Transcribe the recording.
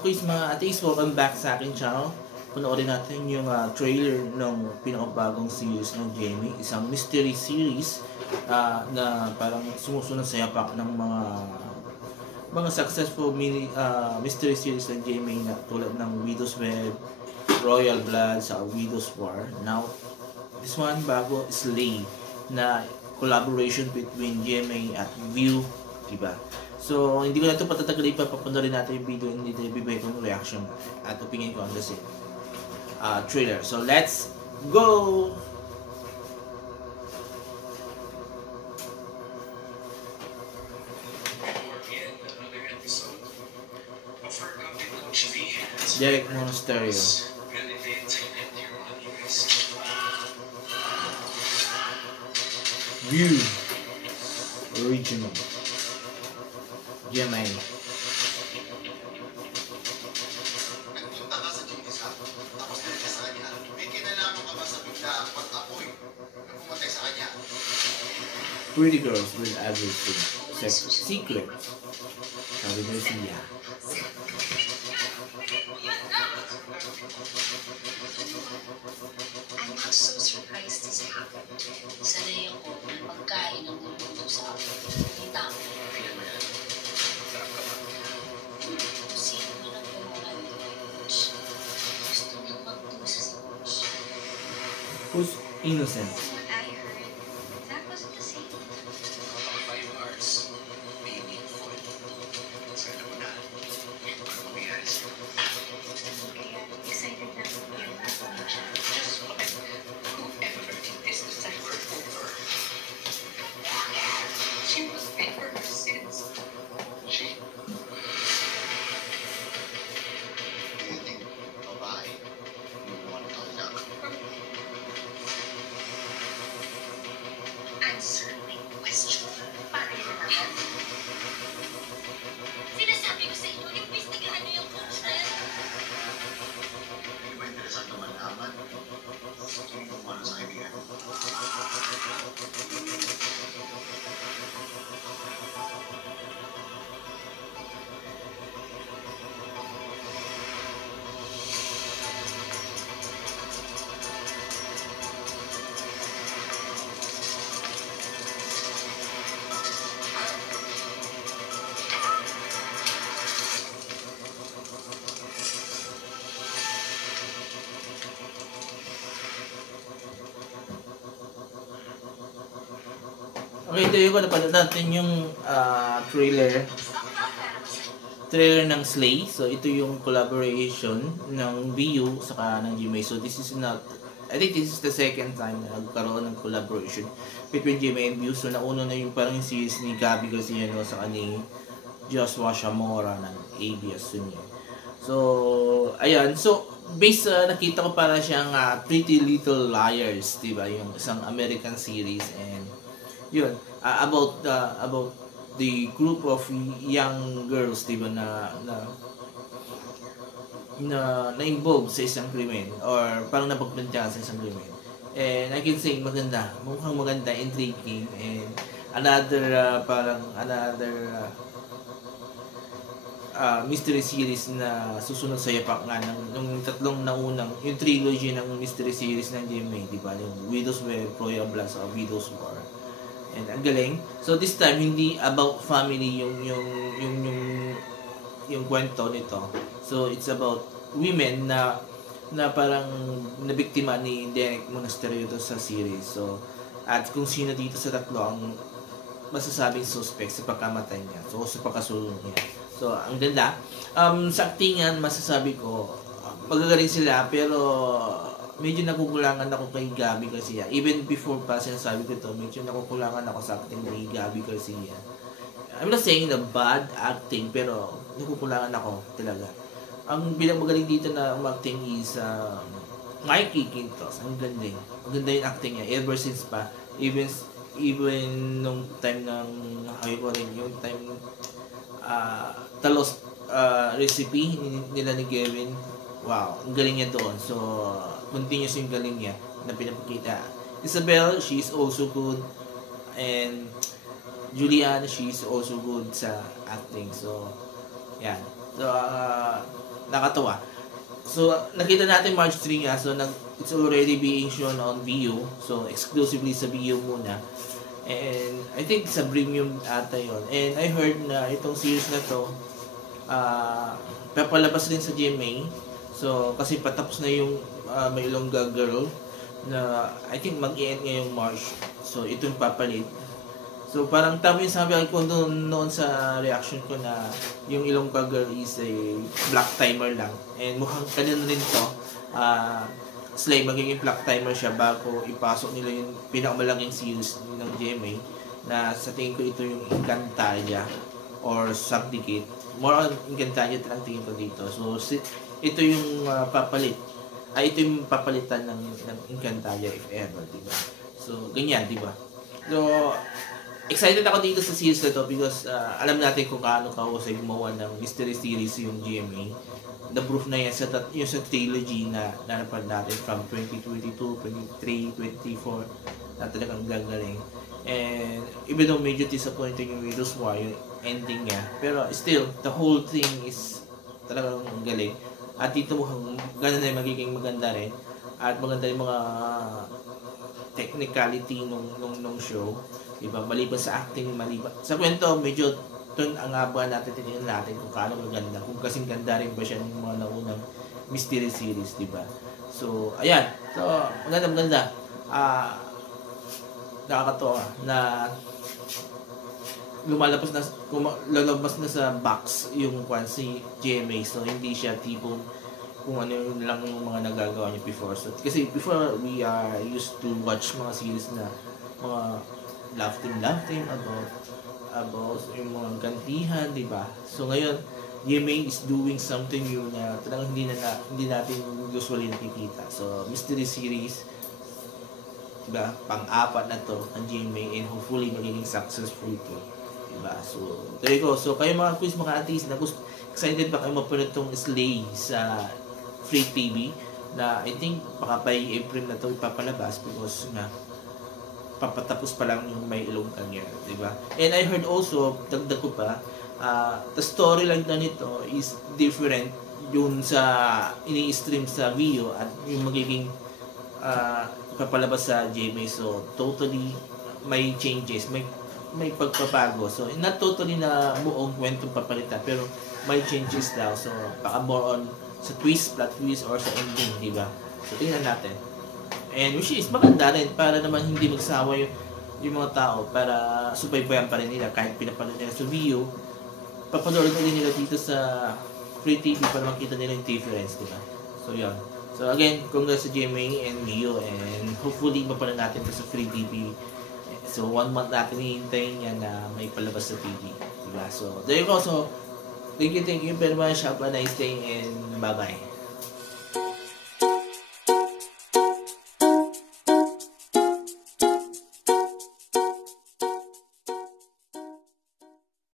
quiz mga atis, welcome back sa akin channel. Panoorin natin yung trailer ng pinakabagong series ng Jamie, isang mystery series na parang sumusunod sa yapak ng mga successful mystery series ng Jamie na tulad ng Widow's Web, Royal Blood, sa Widow's War. Now, this one bago, Slay, na collaboration between Jamie at View, diba? So, hindi ko na ito patatagalin pa, papundarin natin yung video, hindi tayo bibigay kong reaction at opinion ko on the same trailer. So, let's go! Derek Monasterio. View Original GMA. Pretty girls with everything secrets. Sabi niya siya. I'm not so surprised this happened. Sanay ako ng pagkain ng niluto sa akin. Kita mo. Sino na nagmumula nito kay Coach? Gusto niyang magdusa si Coach. Who's innocent? What I heard, that wasn't the same. 5 hours, maybe full. Sana mo na. May pagkakamiyari siya. Kaya excited na ako yung nasa siya. Whoever is the cyber over. She was ever her sins. She. Do you think babae would want to look from me? Answer my question. Para yun naman. Sinasabi ko sa inyo, imbestigahan niyo yung coach na yan. Hindi ba interesado malaman kung ano sa kaibigan? Okay, ito yung napanood natin yung trailer ng Slay. So, ito yung collaboration ng VU saka ng GMA. So, this is not, I think this is the second time na nagkaroon ng collaboration between GMA and VU. So, nauna na yung parang yung series ni Gabby Garcia saka ni Joshua Shamora ng ABS-CBN. So, ayan. So, based nakita ko para siyang Pretty Little Liars, diba? Yung isang American series, and yun, about the group of young girls, diba, na involved sa isang krimen or parang napagpantyahan sa isang krimen. And I can say maganda, mukhang maganda, intriguing, and another mystery series na susunod sa yapak nga ng tatlong naunang, yung trilogy ng mystery series ng GMA, diba? Yung Widow's Web, Royal Blood, o Widow's War. And ang galing. So this time hindi about family yung kwento nito. So it's about women na parang nabiktima ni Derek Monasterio dito sa series. So at kung sino dito sa tatlo ang masasabing suspect sa pagkamatay niya. So sa pagkasulong niya. So ang ganda. Sa actingan masasabi ko magagaling sila, pero medyo nakukulangan ako kay Gabby Garcia. Even before pa sinasabi ko ito, medyo nakukulangan ako sa acting ni Gabby Garcia. I'm not saying na bad acting, pero nakukulangan ako talaga. Ang bilang magaling dito na acting is Mikey Quintos. Ang galing. Ang ganda yung acting niya. Ever since pa. Even nung time ng yung time Talos recipe nila ni Kevin. Wow, ang galing niya doon. So, continuous yung galing niya na pinapakita. Isabel, she's also good. And Julian, she's also good sa acting. So, yan. So, nakatawa. So, nakita natin March 3 nga. So, it's already being shown on Viu. So, exclusively sa Viu muna. And, I think sa premium ata yun. And, I heard na itong series na to, papalabas din sa GMA. So, kasi patapos na yung May Ilongga Girl na I think mag-i-end ngayong March. So, ito yung papalit. So, parang tama yung sabi ko noon sa reaction ko na yung Ilongga Girl is a black timer lang. And mukhang kanina rin to, Slay, magiging black timer siya bago ipasok nila yung pinakamalaking series ng GMA na sa tingin ko ito yung Encantadia or Subdicate. More on Encantadia lang tingin ko dito. So, ito yung papalit. Ito yung papalitan ng Encantadia if ever, diba? So, ganyan, diba? So, excited ako dito sa series na to because alam natin kung kaano kahusay gumawa ng mystery series yung GMA. Na-proof na yan sa trilogy na napad natin from 2022, 23, 24 na talagang gagaling. And even though medyo disappointing yung Widow's War, yung ending niya, pero still, the whole thing is talagang galing. At dito mukhang ganun na magiging maganda rin. At maganda yung mga technicality nung show. Diba? Maliban sa acting, maliban sa kwento, medyo doon ang abuhan natin, tingnan natin kung kaano maganda, kung kasing ganda rin ba siya ng mga naunang mystery series, diba? So, ayan. So, maganda. Nakakatawa na lalabas na sa box yung si GMA. So, hindi siya tipong kung ano lang yung mga nagagawa niya before. So, kasi before, we are used to watch mga series na mga love team about yung mga gantihan, di ba? So ngayon, GMA is doing something new na talagang hindi natin usually nakikita. So mystery series, di ba? Pang-apat na to ang GMA and hopefully magiging successful to. Di ba? So there you go. So kayo mga quiz, mga artist, excited ba kayo mapanood tong Slay sa Free TV na I think baka by April na to ipapalabas because na papatapos pa lang yung May Ilongga Girl, di ba? And I heard also, dagdag ko pa, the storyline na nito is different yun sa ini-stream sa Viu at yung magiging papalabas sa GMA. So, totally may changes, may pagpapago. So, not totally na buong kwentong papalitan, pero may changes daw. So, baka more on sa twist, plot twist, or sa ending, di ba? So, tingnan natin. And which is maganda rin para naman hindi magsawa yung mga tao para subaybayan pa rin nila kahit pinapanood nila sa Viu, papanood din nila dito sa Free TV para makita nila yung difference, diba? So yun. So again, congrats sa GMA and Viu and hopefully mapanood natin ito sa Free TV. So 1 month natin hihintayin yan na may palabas sa TV, diba? So there you go. So thank you very much. Have a nice day and bye bye.